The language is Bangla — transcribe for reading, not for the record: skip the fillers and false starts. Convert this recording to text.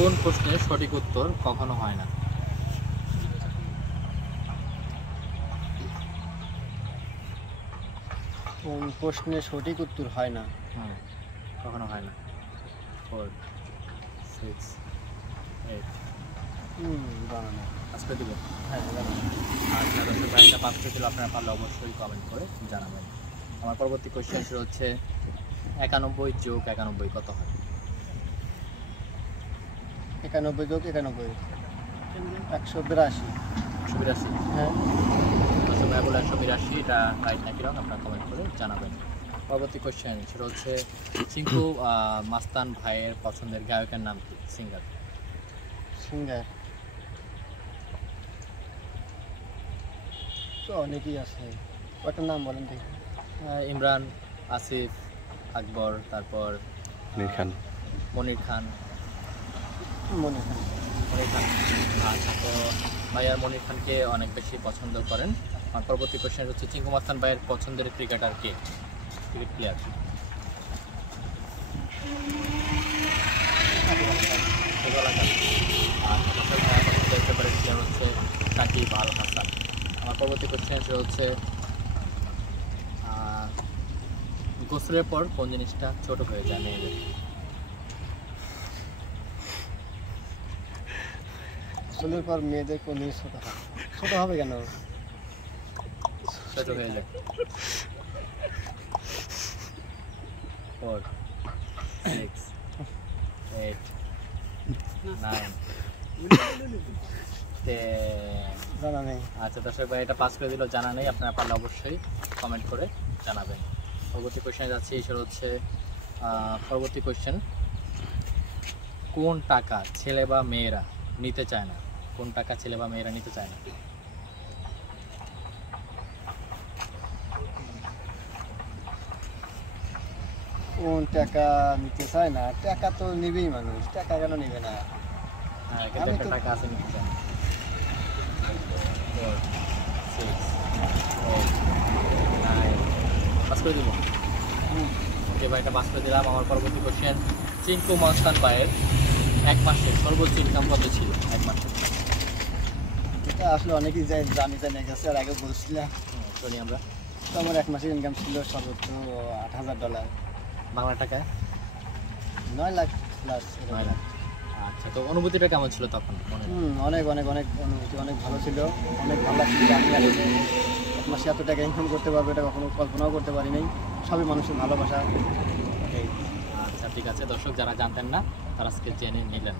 কোন প্রশ্নের সঠিক উত্তর কখনো হয় না? কোন প্রশ্নের সঠিক উত্তর হয় না? কখনো হয় না। 4 6 8 জানা না। আজকে দিব। হ্যাঁ, জানা না। আচ্ছা দর্শক ভাই, এটা পাস করে দিল, আপনারা পারলে অবশ্যই কমেন্ট করে জানাবেন। আমার পরবর্তী কোশ্চেন হচ্ছে 91 যোগ 91 কত হয়? 91 যোগ 91 182। 182। হ্যাঁ। দর্শক ভাই বলে 182, এটা রাইট নাকি রং আপনারা কমেন্ট করে জানাবেন। পরবর্তী কোশ্চেন সেটা হচ্ছে চিঙ্কু মাস্তান ভাইয়ের পছন্দের গায়কের নাম কি? সিঙ্গার। সিঙ্গার তো অনেকেই আছে, কয়টা নাম বলেন দেখি। ইমরান, আসিফ, আকবর, তারপর মনির খান। মনির খান। মনে হয় মনির খান। আচ্ছা, তো ভাইয়ার মনির খানকে অনেক বেশি পছন্দ করেন। আমার পরবর্তী কোশ্চেন হচ্ছে চিঙ্কু মাস্তান ভাইয়ের পছন্দের ক্রিকেটার কে? Cricket player. পছন্দের ফেভারিট প্লেয়ার হচ্ছে সাকিব আল হাসান। আমার পরবর্তী কোশ্চেন হচ্ছে গোসলের পর কোন জিনিসটা ছোট হয়ে যায় মেয়েদের? গোসলের পর মেয়েদের কোন জিনিস ছোট হয়? ছোট হবে কেন? ছোট হয়ে যায়। 4 6 8 9 জানা নেই। আচ্ছা দর্শক ভাই, এটা পাস করে দিল, জানা নেই। আপনারা পারলে অবশ্যই কমেন্ট করে জানাবেন। পরবর্তী কোশ্চেনে যাচ্ছি, সেটা হচ্ছে পরবর্তী কোশ্চেন, কোন টাকা ছেলে বা মেয়েরা নিতে চায় না? কোন টাকা ছেলে বা মেয়েরা নিতে চায় না? কোন টাকা নিতে চায় না? টাকা তো নিবেই মানুষ, টাকা কেন নিবে না? হ্যাঁ, কিন্তু একটা টাকা আছে নিতে চায় না। 4 6 8 9 পাস করে দিব। ওকে ভাই, এটা পাস করে দিলাম। আমার পরবর্তী কোশ্চেন, চিঙ্কু মাস্তান ভাইয়ের এক মাসে সর্বোচ্চ ইনকাম কত ছিল? এক মাসে। এটা আসলে অনেকেই জানে গেছে, আর আগে বলছিলাম। শুনি আমরা। তো আমার এক মাসের ইনকাম ছিল সর্বোচ্চ $8,000। বাংলা টাকায় 9 লাখ প্লাস। 9 লাখ। আচ্ছা, তো অনুভূতিটা কেমন ছিল তখন মনে? অনেক অনেক অনেক অনুভূতি, অনেক ভালো ছিল, অনেক ভালো লাগছিল। আমি আসলে এক মাসে এত টাকা ইনকাম করতে পারবো এটা কখনো কল্পনাও করতে পারি নাই। সবই মানুষের ভালোবাসা। আচ্ছা ঠিক আছে, দর্শক যারা জানতেন না তারা আজকে জেনে নিলেন।